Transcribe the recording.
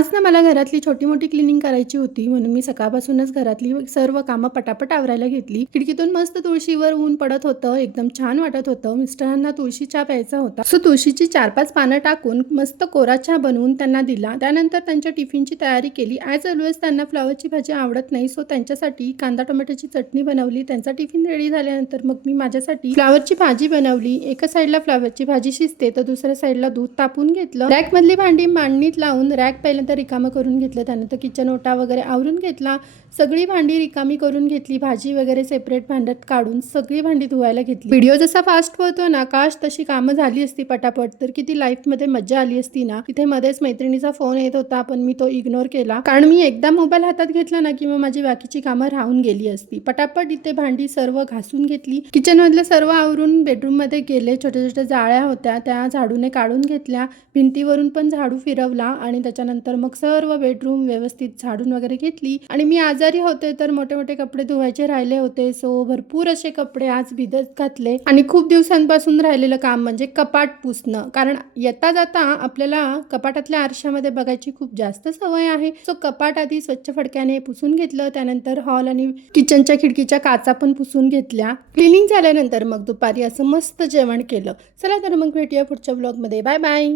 आज ना मला घरातली छोटी-मोठी क्लीनिंग करायची होती म्हणून मी सकाळपासूनच घरातली सर्व कामं पटापट आवरायला घेतली. खिडकीतून मस्त तुळशीवर ऊन पडत होतं. एकदम छान वाटत होतं. मिस्टरांना तुळशी चहा प्यायचा होता. सो तुळशीची 4-5 पानं टाकून मस्त कोरा चहा बनवून त्यांना दिला. त्यानंतर त्यांच्या टिफिनची तयारी केली. ॲज ऑलवेज त्यांना फ्लॉवरची भाजी आवडत नाही. सो त्यांच्यासाठी कांदा टोमॅटोची चटणी बनवली. त्यांचा टिफिन रेडी झाल्यानंतर मग मी माझ्यासाठी फ्लॉवरची भाजी बनवली. एका साईडला फ्लॉवरची भाजी शिजते तर दुसऱ्या साईडला दूध तापून घेतलं. रॅकमधली भांडी मांडणीत लावून रॅक पहिल्यांदा रिकामं करून घेतलं. त्यानंतर किचन ओटा वगैरे आवरून घेतला. सगळी भांडी रिकामी करून घेतली. भाजी वगैरे सेपरेट भांड्यात काढून सगळी भांडी धुवायला घेतली. व्हिडिओ जसा फास्ट होतो ना, काश तशी कामं झाली असती पटापट तर किती लाईफमध्ये मजा आली असती ना. तिथे मध्येच मैत्रिणीचा फोन येत होता पण मी तो इग्नोर केला, कारण मी एकदा मोबाईल हातात घेतला ना की मग माझी बाकीची कामं राहून गेली असती. पटापट इथे भांडी सर्व घासून घेतली. किचनमधलं सर्व आवरून बेडरूममध्ये गेले. छोट्या छोट्या जाळ्या होत्या त्या झाडूने काढून घेतल्या. भिंतीवरून पण झाडू फिरवला आणि त्याच्यानंतर मग सर्व बेडरूम व्यवस्थित झाडून वगैरे घेतली. आणि मी आजारी होते तर मोठे मोठे कपडे धुवायचे राहिले होते. सो भरपूर असे कपडे आज भिजत घातले. आणि खूप दिवसांपासून राहिलेलं काम म्हणजे कपाट पुसणं, कारण येता जाता आपल्याला कपाटातल्या आरशामध्ये बघायची खूप जास्त सवय आहे. सो कपाट आधी स्वच्छ फडक्याने पुसून घेतलं. त्यानंतर हॉल आणि किचनच्या खिडकीच्या काचा पण पुसून घेतल्या. क्लिनिंग झाल्यानंतर मग दुपारी असं मस्त जेवण केलं. चला तर मग भेटूया पुढच्या ब्लॉगमध्ये. Bye bye.